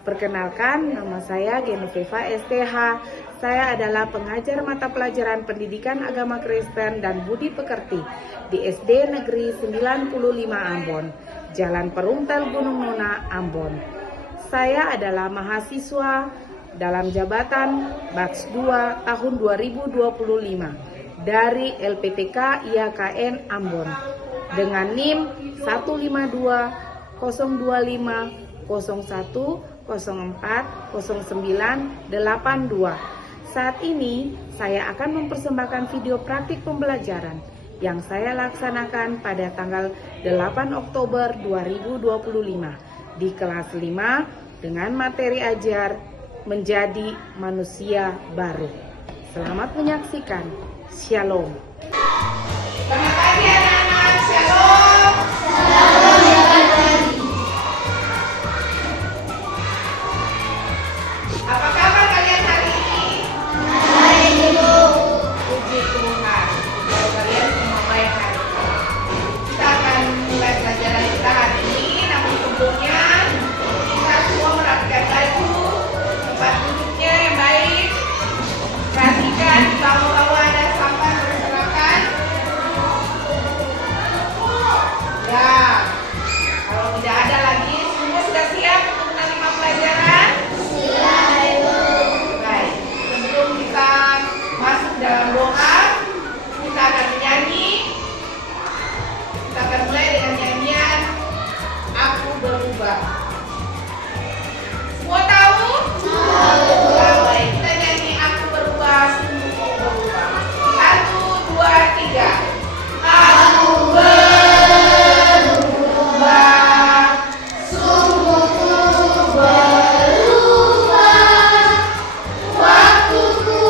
Perkenalkan, nama saya Genoveva STH. Saya adalah pengajar mata pelajaran Pendidikan Agama Kristen dan Budi Pekerti di SD Negeri 95 Ambon, Jalan Perumtal Gunung Nona, Ambon. Saya adalah mahasiswa dalam jabatan Batch 2 tahun 2025 dari LPTK IAKN Ambon dengan NIM 152 025 01 04 09 82. Saat ini saya akan mempersembahkan video praktik pembelajaran yang saya laksanakan pada tanggal 8 Oktober 2025 di kelas 5 dengan materi ajar menjadi manusia baru. Selamat menyaksikan. Shalom. Selamat pagi anak-anak. Shalom. Apa kabar kalian hari ini? Baik, Ibu. Puji Tuhan. Semoga kalian semua baik hari ini. Kita akan mulai pelajaran kita hari ini. Namun sebelumnya kita semua merapikan baju, tempat duduknya yang baik. Perhatikan di bawah-bawah ada sampah berserakan. Ya, kalau tidak ada lagi, semua sudah siap untuk menerima pelajaran? Baik, sebelum kita masuk dalam doa, kita akan menyanyi. Kita akan mulai dengan nyanyian Aku Berubah. Semua tahu? Tahu. Baik, kita nyanyi Aku Berubah, Sungguh Ku Berubah. 1, 2, 3. Aku berubah, sungguh ku berubah, waktuku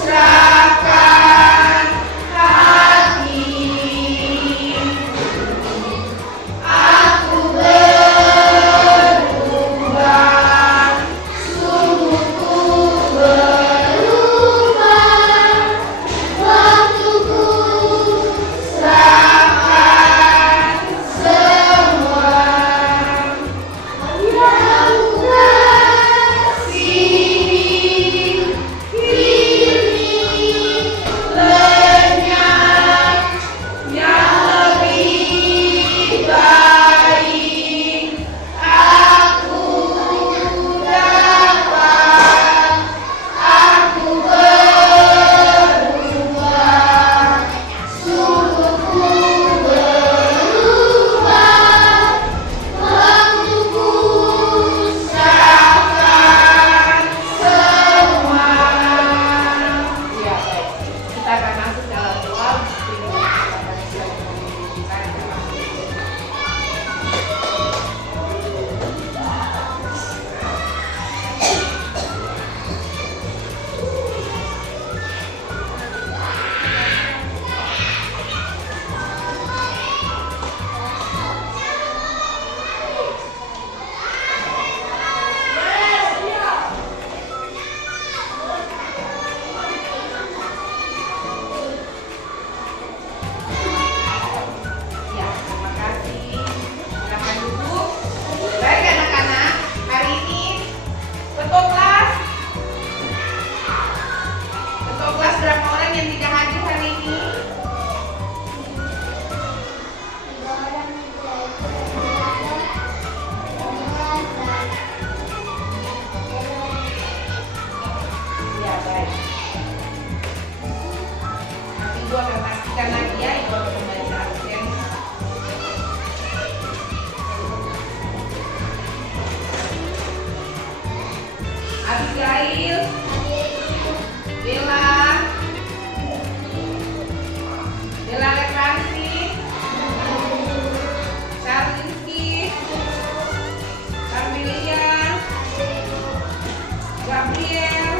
serahkan hati. Aku berubah, sungguh ku berubah, waktuku serahkan semua. Yang kasih kini lenyap, yang lebih baik aku dapat. Aku berubah, sungguh ku berubah, waktuku serahkan semua. Ya, baik. Kita akan masuk dalam doa. Ya, terima kasih. Silakan duduk. Baik anak-anak, hari ini ketua kelas berapa orang yang tidak hadir hari ini? Ya, baik. Nanti Ibu akan pastikan lagi ya, Ibu akan kembali ke absen. Abigail, Bella Lekransi, Charlinski, Carmelia, Gabriel,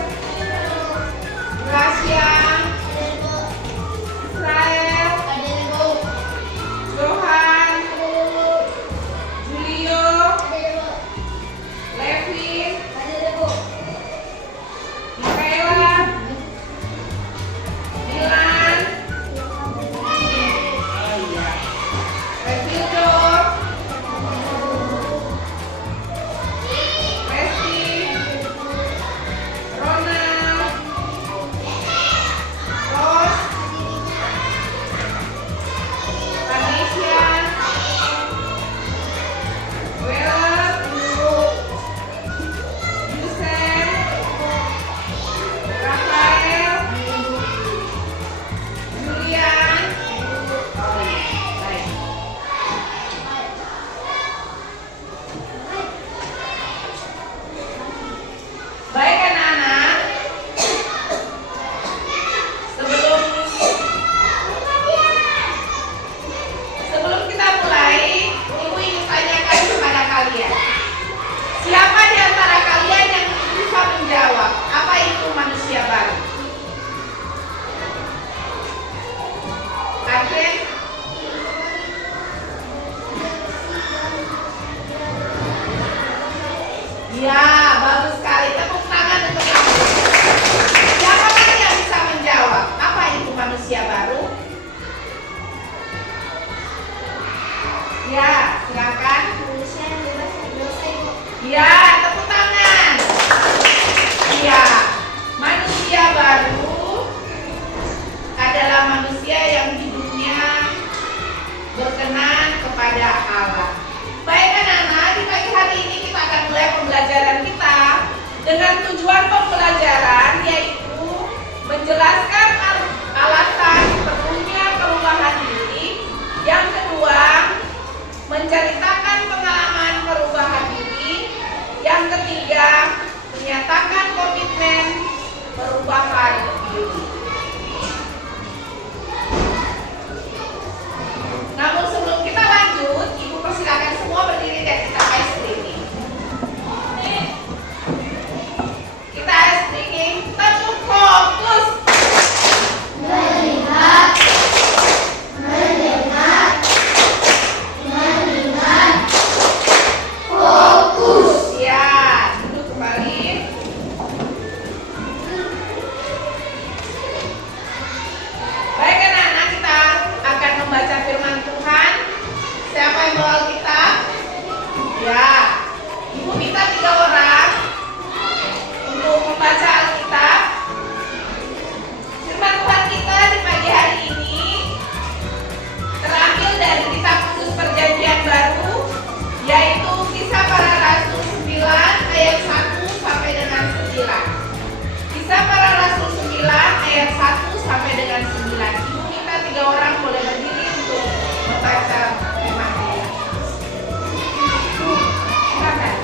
Gracia, Israel, Johan, Julio, Levin, Mikaela, Milan, Refildo, dengan tujuan pembelajaran yaitu menjelaskan alasan perlunya perubahan diri. Yang kedua, menceritakan pengalaman perubahan diri. Yang ketiga, menyatakan komitmen perubahan diri. Namun sebelum kita lanjut, Ibu persilakan semua berdiri dan kita ice breaking. Kita ice breaking, tetap fokus. Melihat, mendengar, mengingat, fokus. Ya, duduk kembali. Baik anak-anak, kita akan membaca firman Tuhan. Siapa yang bawa Alkitab? Ya, Ibu minta 3 orang untuk membaca Alkitab. Firman Tuhan kita di pagi hari ini terambil dari kitab khusus perjanjian baru, yaitu Kisah Para Rasul 9 ayat 1 sampai dengan 9. Kisah Para Rasul 9 ayat 1 sampai dengan 9. Ibu minta 3 orang boleh berdiri untuk membaca firman Tuhan. Silakan.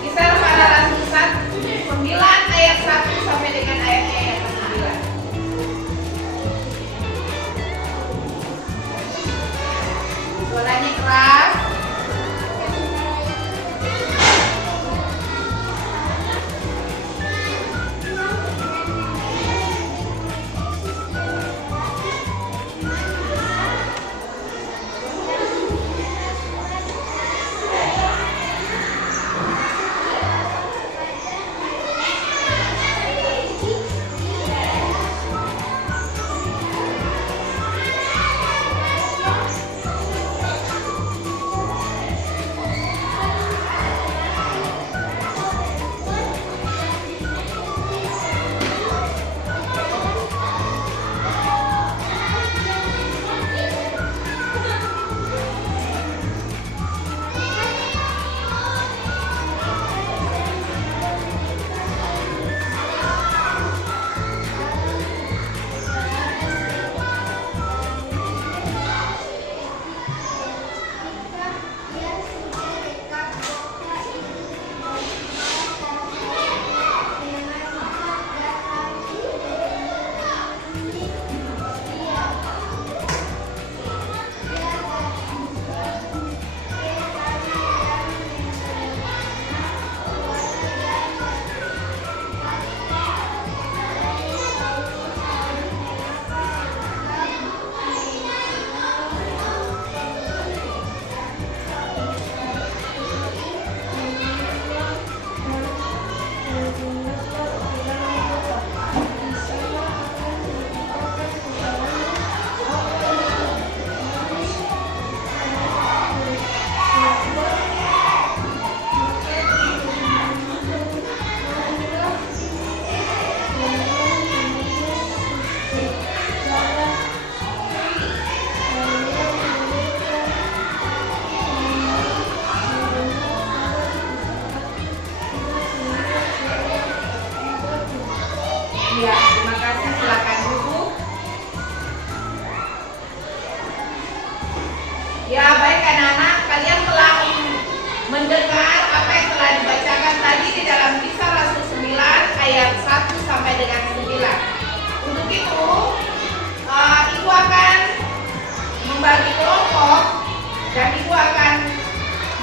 Kisah Para Rasul 9 ayat 1 sampai dengan ayatnya yang ke-9. Suaranya keras. Ya, terima kasih. Silakan duduk. Ya, baik anak-anak, kalian telah mendengar apa yang telah dibacakan tadi di dalam Kisah Rasul 9 ayat 1 sampai dengan 9. Untuk itu, Ibu akan membagi kelompok dan Ibu akan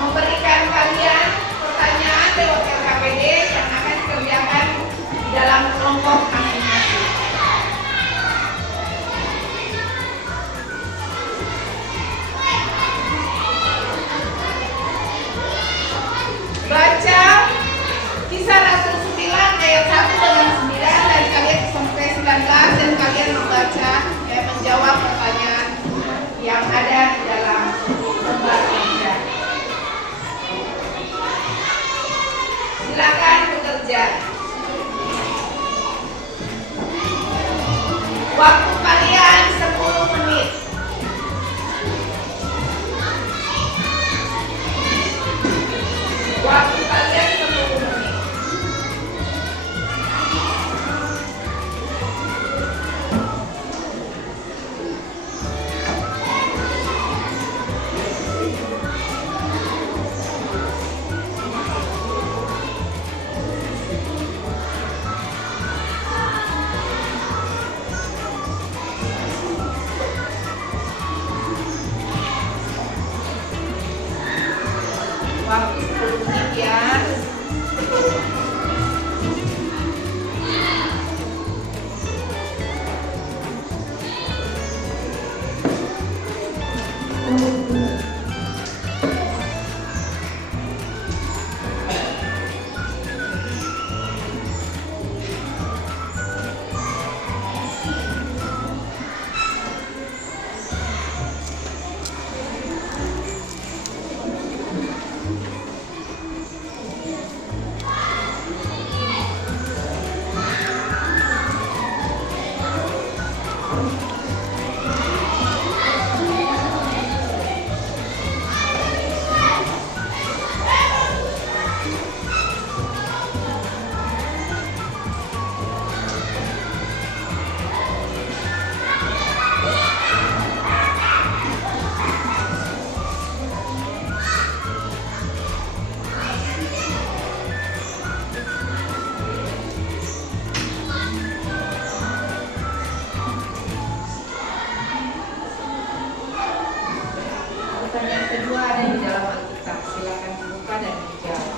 memberikan kalian pertanyaan lewat LKPD yang akan dikerjakan di dalam kelompok masing-masing. Waktu kalian 10 menit. Waktu kalian 10 menit. Waktu 10 menit ya. Pertanyaan kedua ada di dalam Alkitab. Silakan dibuka dan dijawab.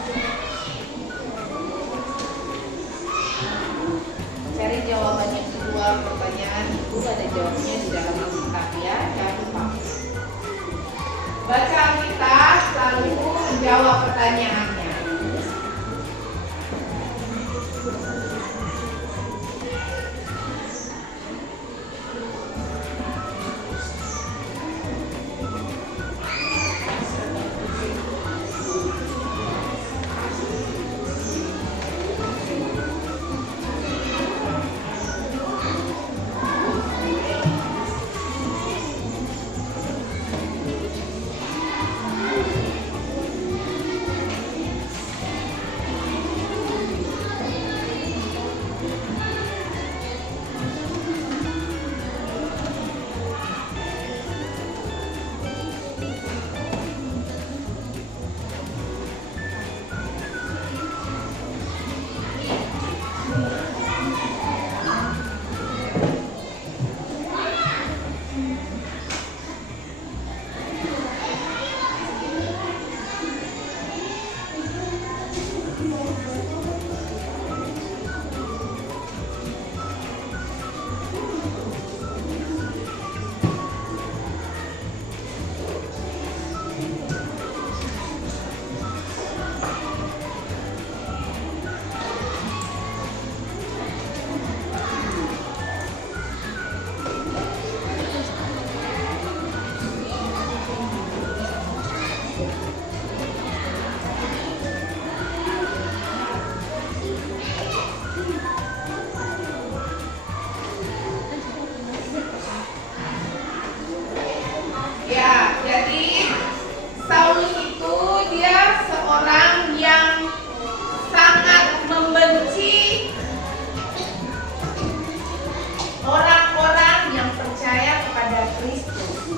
Cari jawabannya kedua pertanyaan itu ada jawabnya di dalam Alkitab ya. Jangan lupa. Baca Alkitab lalu menjawab pertanyaannya. Ya, jadi Saulus itu dia seorang yang sangat membenci orang-orang yang percaya kepada Kristus.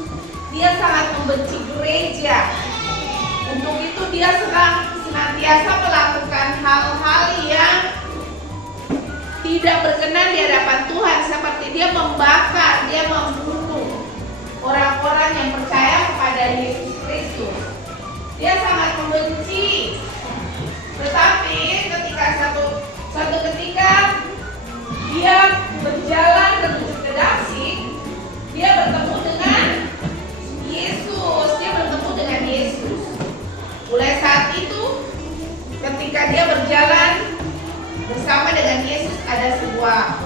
Dia sangat membenci gereja. Untuk itu dia senantiasa melakukan hal-hal yang tidak berkenan di hadapan Tuhan, seperti dia membakar, dia membunuh orang-orang yang percaya kepada Yesus Kristus. Dia sangat membenci. Tetapi ketika suatu ketika dia berjalan menuju ke Damsyik, dia bertemu dengan Yesus. Dia bertemu dengan Yesus. Mulai saat itu, ketika dia berjalan bersama dengan Yesus, ada sebuah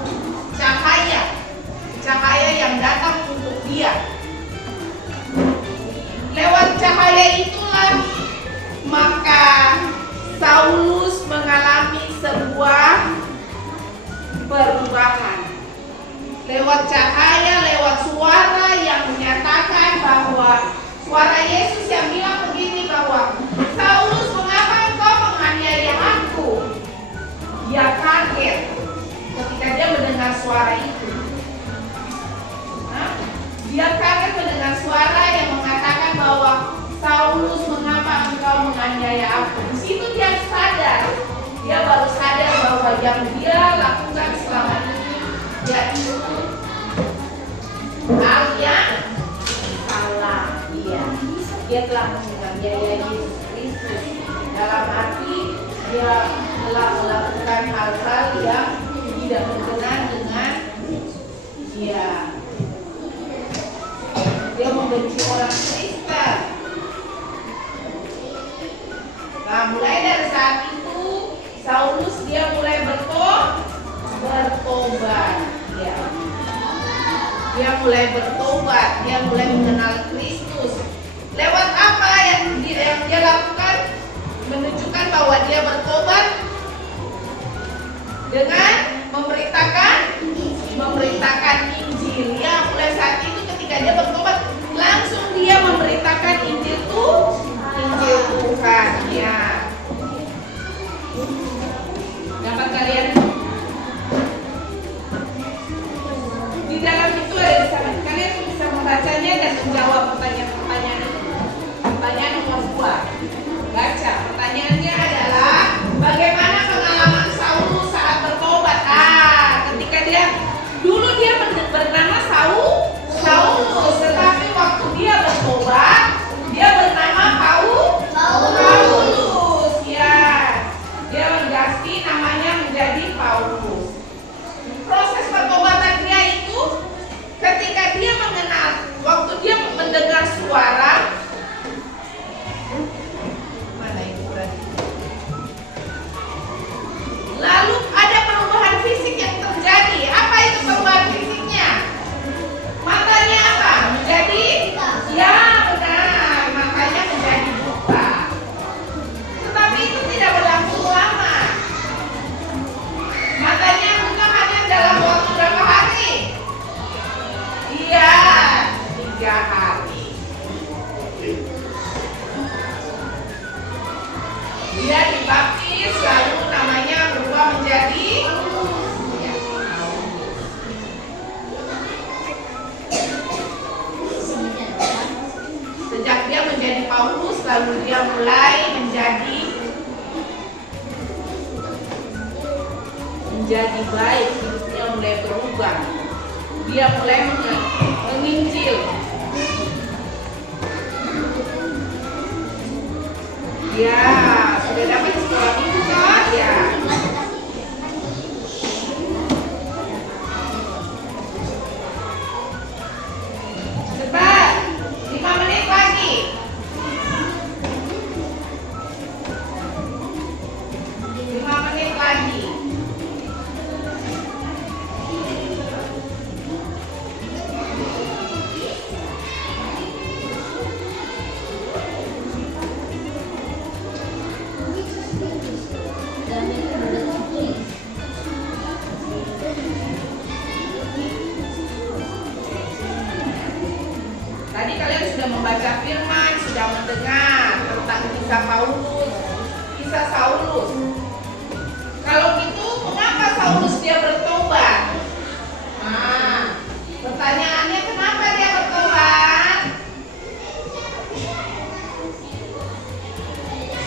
cahaya yang datang untuk dia. Lewat cahaya itulah maka Saulus mengalami sebuah perubahan. lewat cahaya, lewat suara yang menyatakan bahwa suara Yesus yang bilang begini bahwa Saulus, mengapa engkau menganiaya aku? Dia kaget ketika dia mendengar suara itu. Dia kaget mendengar suara yang mengatakan bahwa Saulus, mengapa engkau menganiaya aku? Di situ dia sadar, dia baru sadar bahwa yang dia lakukan selama ini yaitu hal yang salah. Dia telah menganiaya Yesus Kristus. Dalam arti dia telah melakukan hal-hal yang tidak berkenan dengan dia. Dia membenci orang Kristen. Nah, mulai dari saat itu Saulus dia mulai bertobat. Ya. Dia mulai bertobat. Dia mulai mengenal Kristus. Lewat apa yang dia lakukan? Menunjukkan bahwa dia bertobat dengan memberitakan Injil. Ya, mulai saat itu ketika dia bertobat, langsung dia memberitakan Injil Tuhan. Ya. Dapat kalian di dalam itu ada kalian bisa membacanya dan menjawab pertanyaan-pertanyaan itu. Pertanyaan nomor 2. Baca. Pertanyaannya adalah bagaimana pengalaman Saulus saat bertobat? Ketika dulu dia bernama Saulus, tetapi waktu dia bertobat, dia bernama Paulus. Ya. Dia mengganti namanya menjadi Paulus. Proses pertobatan dia itu ketika dia mengenal, waktu dia mendengar suara, mana itu tadi? Lalu ada perubahan fisik yang terjadi. Apa itu perubahan fisiknya? Matanya apa? Menjadi? Ya, benar. Matanya menjadi buta. Tetapi itu tidak berlangsung lama. Matanya buta hanya dalam waktu berapa hari? Iya, 3 hari. Dia dibaptis, lalu namanya berubah menjadi sejak dia menjadi Paulus, lalu dia mulai menjadi baik. Dia mulai berubah. Dia mulai menginjil. Ya, sudah dapat sekolah minggu kan? Ya. Cepat, 5 menit lagi. 5 menit lagi. Tadi kalian sudah membaca firman, sudah mendengar tentang kisah Saulus. Kalau gitu, mengapa Saulus dia bertobat? Nah, pertanyaannya kenapa dia bertobat?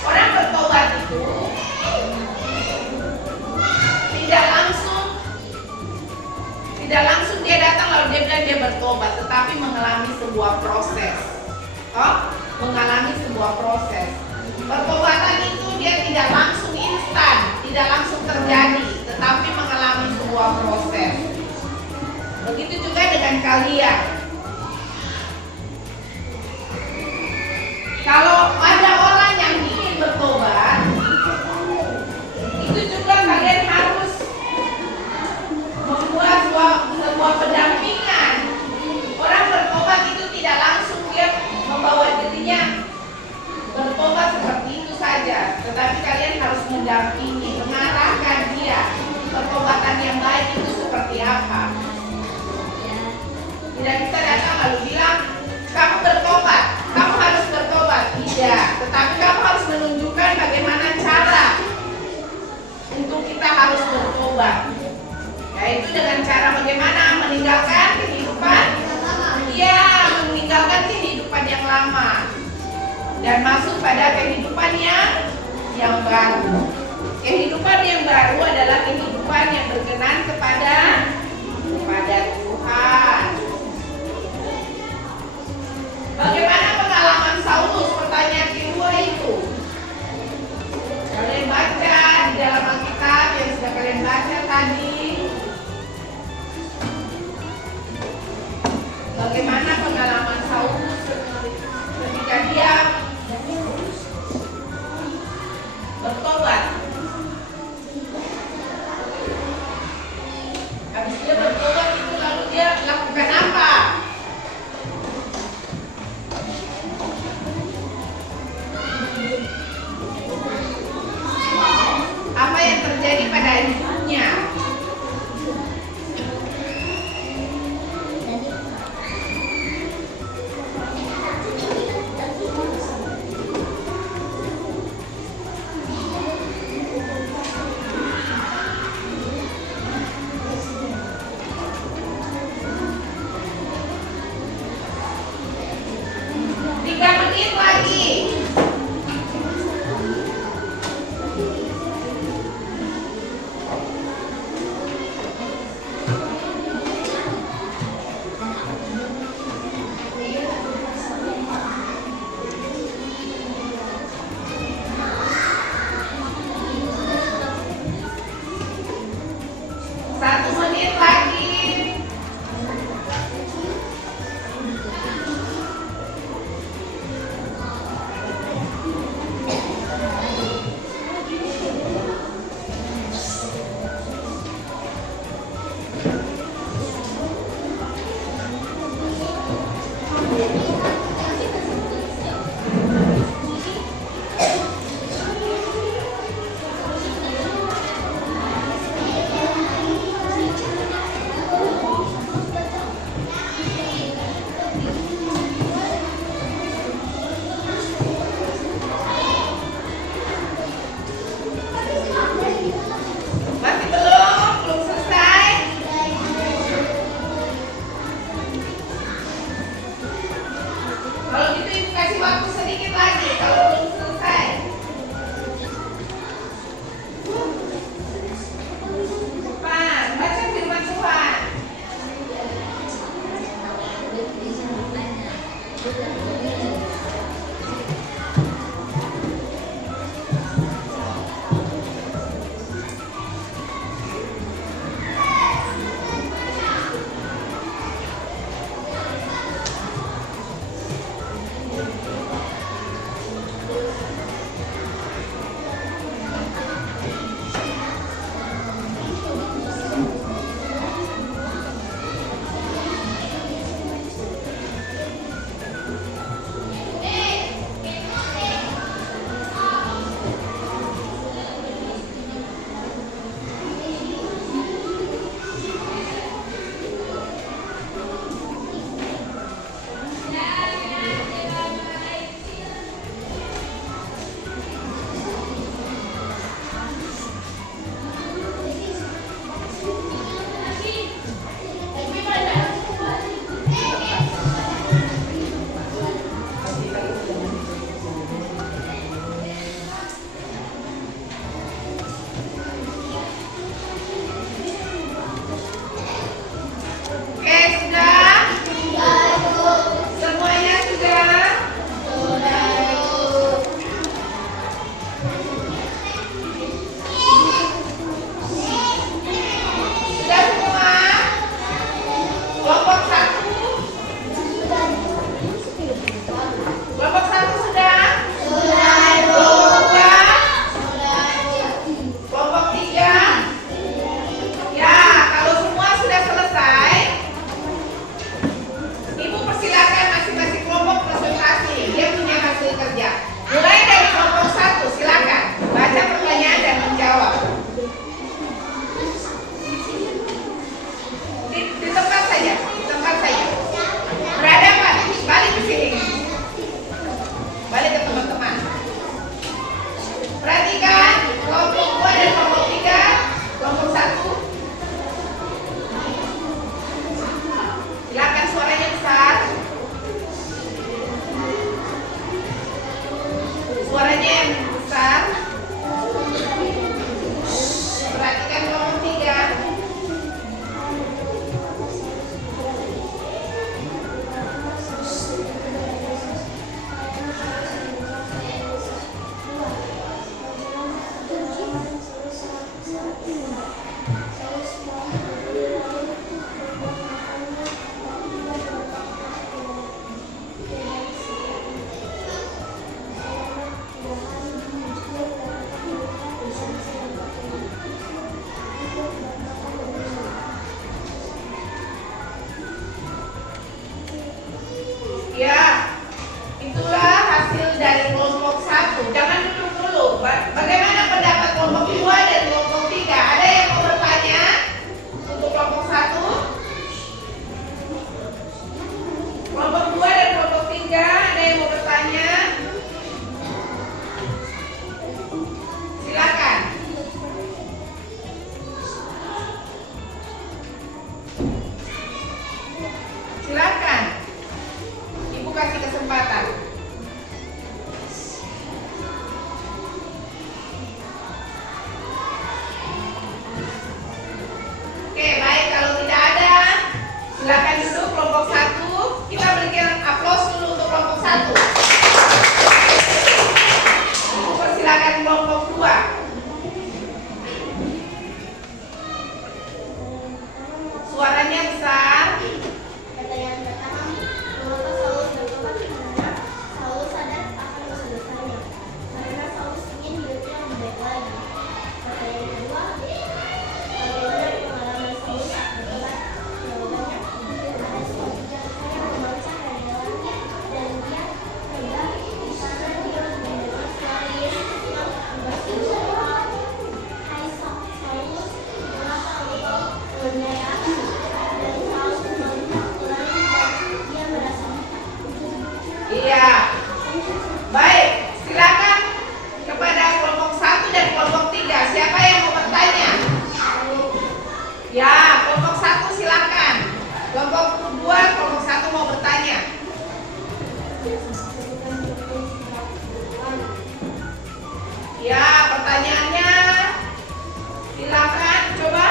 Orang bertobat itu tidak langsung dia datang lalu dia bilang dia bertobat, tetapi mengalami sebuah proses. Mengalami sebuah proses. Pertobatan itu dia tidak langsung instan, tidak langsung terjadi, tetapi mengalami sebuah proses. Begitu juga dengan kalian. Kalau ada orang yang ingin bertobat, itu juga kalian harus membuat sebuah pendampingan. Orang bertobat itu tidak langsung dia membawa dirinya bertobat seperti itu saja, tetapi kalian harus mendampingi, mengarahkan dia pertobatan yang baik itu seperti apa. Bunda kita datang lalu bilang, kamu bertobat, kamu harus bertobat. Tidak, tetapi kamu harus menunjukkan bagaimana cara untuk kita harus bertobat. Yaitu dengan cara bagaimana meninggalkan kehidupan, ya, meninggalkan kehidupan yang lama dan masuk pada kehidupan yang baru. Kehidupan yang baru adalah kehidupan yang berkenan kepada Tuhan. Bagaimana pengalaman Saulus? Pertanyaan kedua itu. Kalian baca di dalam Alkitab yang sudah kalian baca tadi. Bagaimana pengalaman Saulus ketika dia bertobat? Habis dia bertobat itu lalu dia lakukan apa? Apa yang terjadi pada hidupnya? Silakan duduk kelompok 1. Kita berikan aplaus dulu untuk kelompok 1. Persilakan kelompok 2. Suaranya besar. Pertanyaan pertama, mengapa Saulus bertobat karena Saulus sadar akan dosa-dosanya? Karena Saulus ingin hidupnya lebih baik lagi. Pertanyaan kedua, bagaimana pengalaman Saulus saat bertobat? Jawabannya, ada suatu jangka yang memaksa dari dalamnya dan dia terbang. Di sana dia mendengar suara Yesus yang berseru, "Hai Saulus, mengapa engkau menganiaya aku?" Dan Saulus melihat ke langit dan dia merasa Iya. Baik, silakan kepada kelompok 1 dan kelompok 3. Siapa yang mau bertanya? Ya, kelompok 1 silakan. Kelompok 2, kelompok 1 mau bertanya. Ya, pertanyaannya silakan coba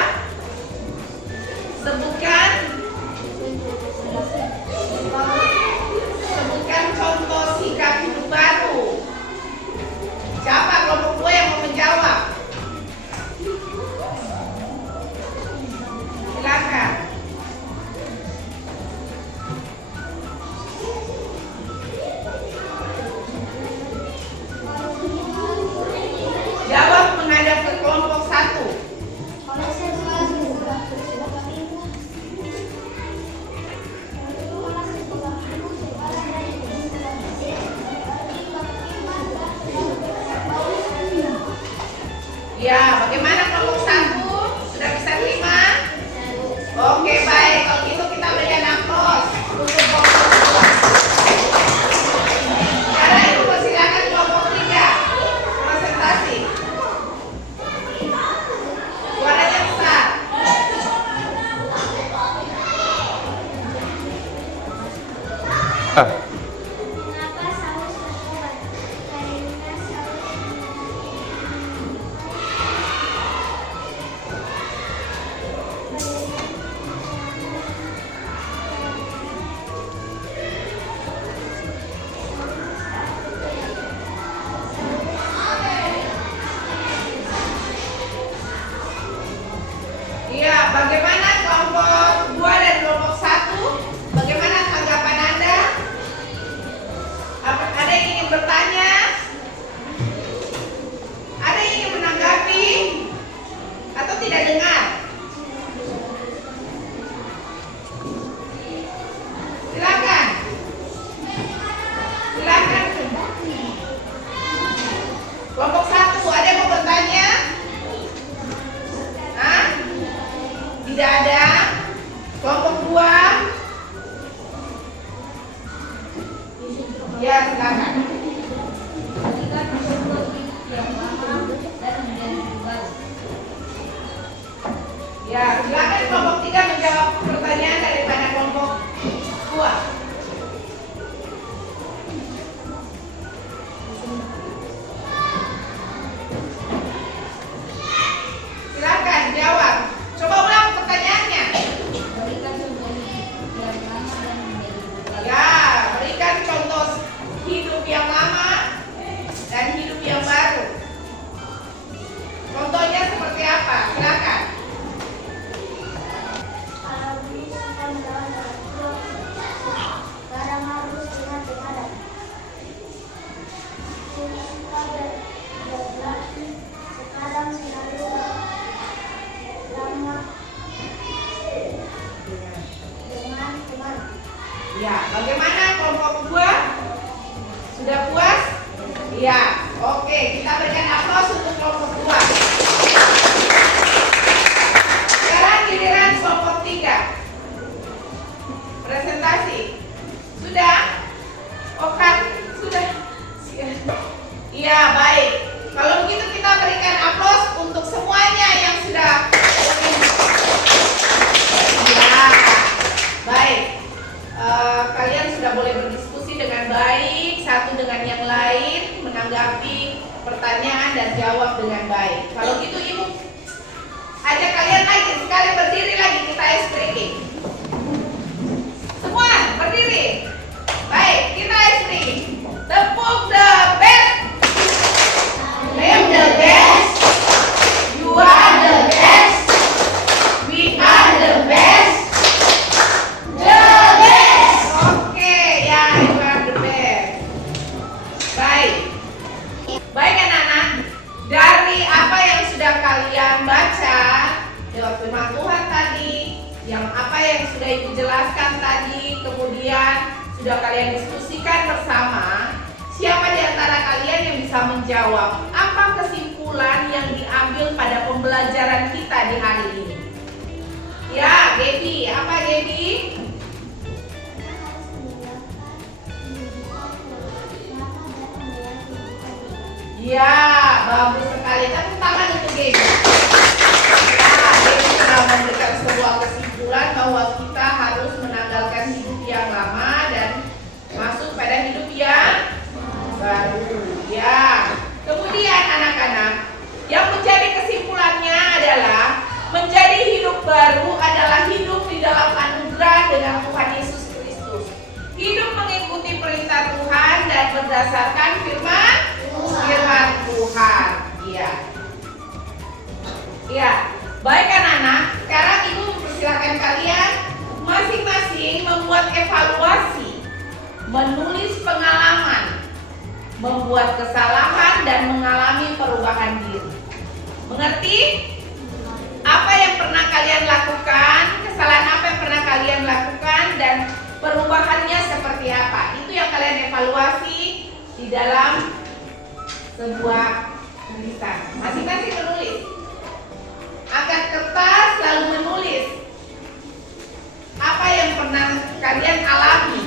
sebutkan contoh sikap hidup baru. Siapa kelompok 2 yang mau menjawab? Silakan. Jawab menghadap ke kelompok 1. Ya, bagaimana kelompok 1? Sudah bisa terima? Oke, baik. Kalau gitu kita berikan aplaus untuk kelompok 2. Sekarang ibu persilakan kelompok 3 presentasi. Suaranya besar. Mengapa Saulus bertobat? Karena Saulus Iya, bagaimana kelompok 2 dan kelompok 1? Bagaimana tanggapan Anda? Ada yang ingin bertanya? Ada yang ingin menanggapi? Atau tidak dengar? Silakan. Silakan. Kelompok 1, ada yang mau bertanya? Hah? Tidak ada. Kelompok 2. Ya, silakan. Ya, silakan kelompok 3 menjawab pertanyaan daripada kelompok 2. Silakan jawab. Coba ulang pertanyaannya. Ya, berikan contoh hidup yang lama dan hidup yang baru. Contohnya seperti apa? Silakan. kalau misalkan melawan orang tua, sekarang harus ingat menghadap. Suka berlatih, sekarang selalu lama dengan teman. Ya, bagaimana kelompok 2? Sudah puas? Iya. Oke, kita berikan aplaus untuk kelompok 2. Sekarang giliran kelompok 3. Presentasi. Sudah? Oke, sudah. Iya, baik. Kalau begitu kita berikan aplaus untuk semuanya yang sudah. Ya, baik. Kalian sudah boleh berdiskusi dengan baik satu dengan yang lain, menanggapi pertanyaan dan jawab Yang apa yang sudah Ibu jelaskan tadi, kemudian sudah kalian diskusikan bersama. Siapa di antara kalian yang bisa menjawab apa kesimpulan yang diambil pada pembelajaran kita di hari ini? Ya, Gaby, apa Gaby? Ya, bagus sekali. Tepuk tangan untuk Gaby. Ya, Gaby telah memberikan sebuah kesimpulan bahwa kita harus menanggalkan hidup yang lama dan masuk pada hidup yang baru. Ya. Kemudian anak-anak, yang menjadi kesimpulannya adalah menjadi hidup baru adalah hidup di dalam anugerah dengan Tuhan Yesus Kristus. Hidup mengikuti perintah Tuhan dan berdasarkan firman Tuhan. Iya. Iya. Baik anak-anak, sekarang Ibu mempersilahkan kalian masing-masing membuat evaluasi, menulis pengalaman, membuat kesalahan dan mengalami perubahan diri. Mengerti? Apa yang pernah kalian lakukan, kesalahan apa yang pernah kalian lakukan dan perubahannya seperti apa? Itu yang kalian evaluasi di dalam sebuah tulisan. Masing-masing menulis. Angkat kertas lalu menulis apa yang pernah kalian alami.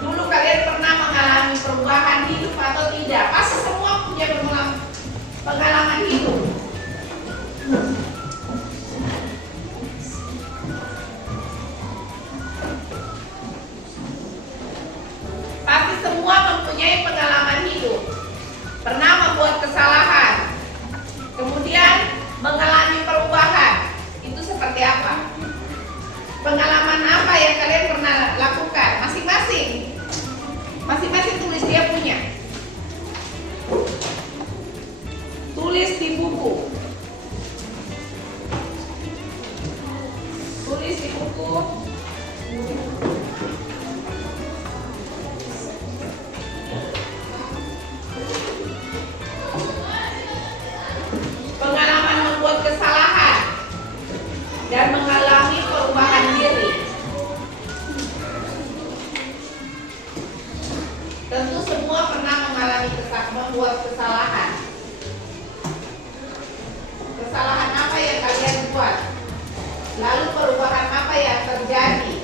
Dulu kalian pernah mengalami perubahan hidup atau tidak? Pasti semua punya pengalaman hidup. Pasti semua mempunyai pengalaman hidup. Pernah membuat kesalahan, kemudian mengalami perubahan. Itu seperti apa? Pengalaman apa yang kalian pernah lakukan? Masing-masing. Masing-masing tulis, dia punya. Tulis di buku. Tulis di buku. Pengalaman membuat kesalahan dan mengalami perubahan diri. Tentu semua pernah mengalami membuat kesalahan. Kesalahan apa yang kalian buat? Lalu perubahan apa yang terjadi?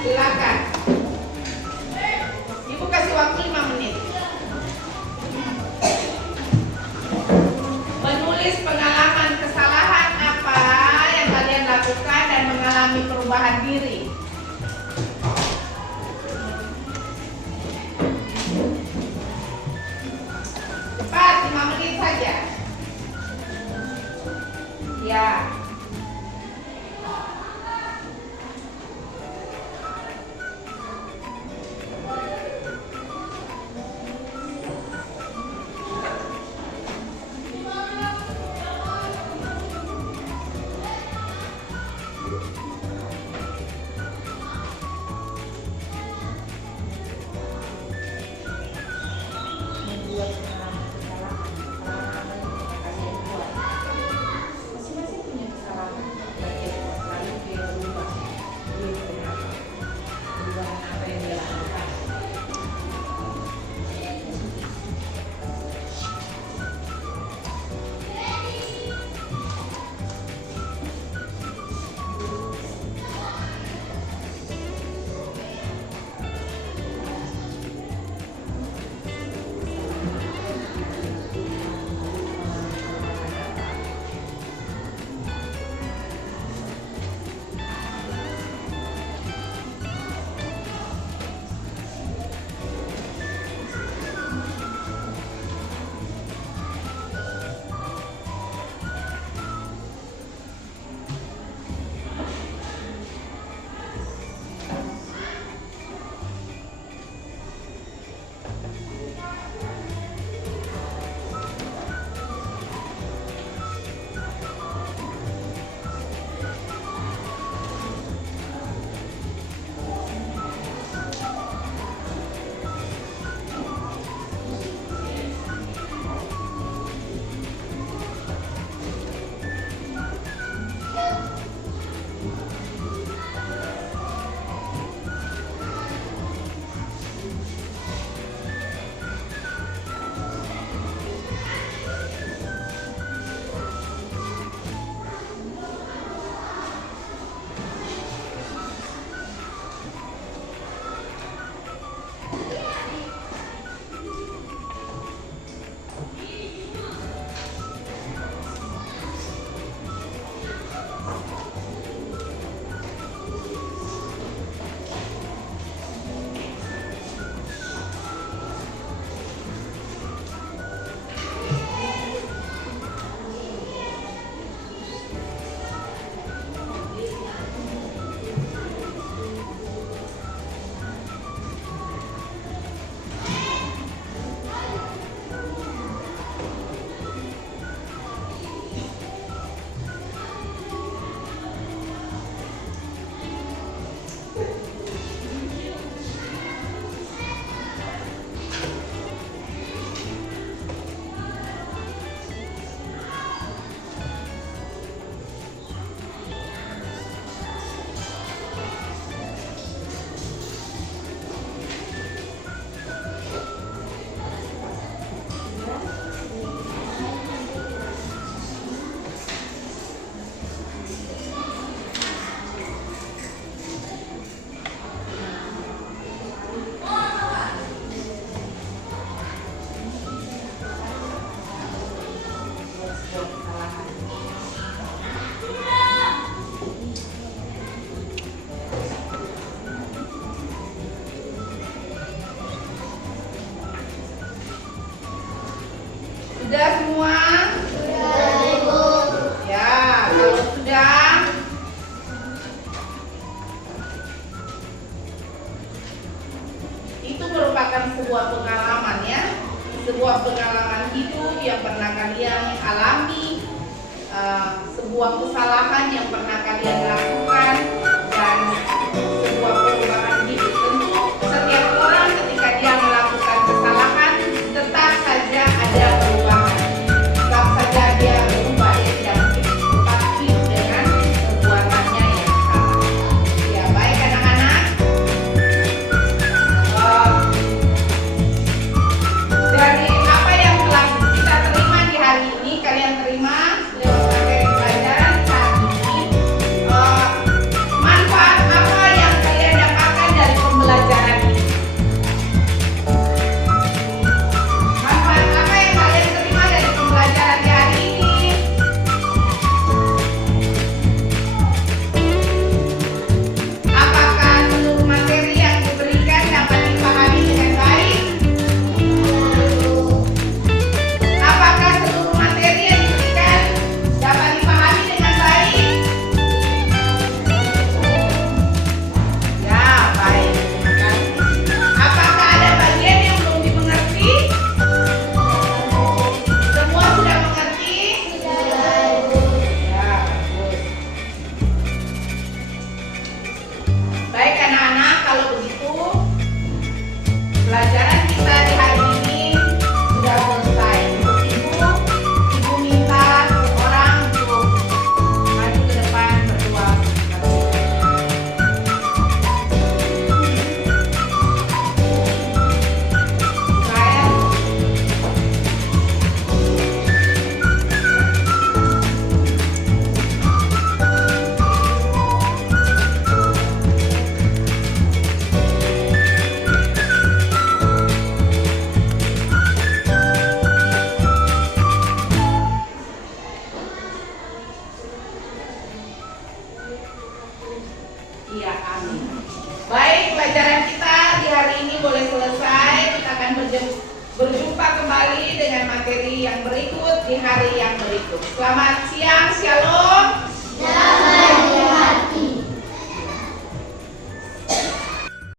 Silakan. Ibu kasih waktu 5 menit. Menulis pengalaman kesalahan apa yang kalian lakukan dan mengalami perubahan diri. Cepat, 5 menit saja. Ya. Membuat pengalaman kesalahan yang kalian buat. Masing-masing punya alami sebuah kesalahan yang pernah kalian lakukan dan sebuah perubahan hidup. Tentu setiap orang ketika dia melakukan kesalahan tetap saja ada perubahan, tetap saja dia berubah, dia tidak mungkin tetap hidup dengan perbuatannya yang sama. Ya, baik anak-anak. Dari apa yang telah kita terima di hari ini, kalian terima lewat materi pelajaran saat ini, manfaat apa yang kalian dapatkan dari pembelajaran ini? Manfaat apa yang kalian terima dari pembelajaran di hari ini? Apakah seluruh materi yang diberikan dapat dipahami dengan baik? Apakah seluruh materi yang diberikan dapat dipahami dengan baik? Ya, baik. Terima kasih. Apakah ada bagian yang belum dimengerti? Semua sudah mengerti? Ya, bagus. Baik anak-anak, kalau begitu pelajaran kita di hari ini sudah selesai. Untuk ibu minta orang untuk maju ke depan berdoa. Saya Iya, amin. Baik, pelajaran kita di hari ini boleh selesai. Kita akan berjumpa kembali dengan materi yang berikut di hari yang berikut. Selamat siang, shalom.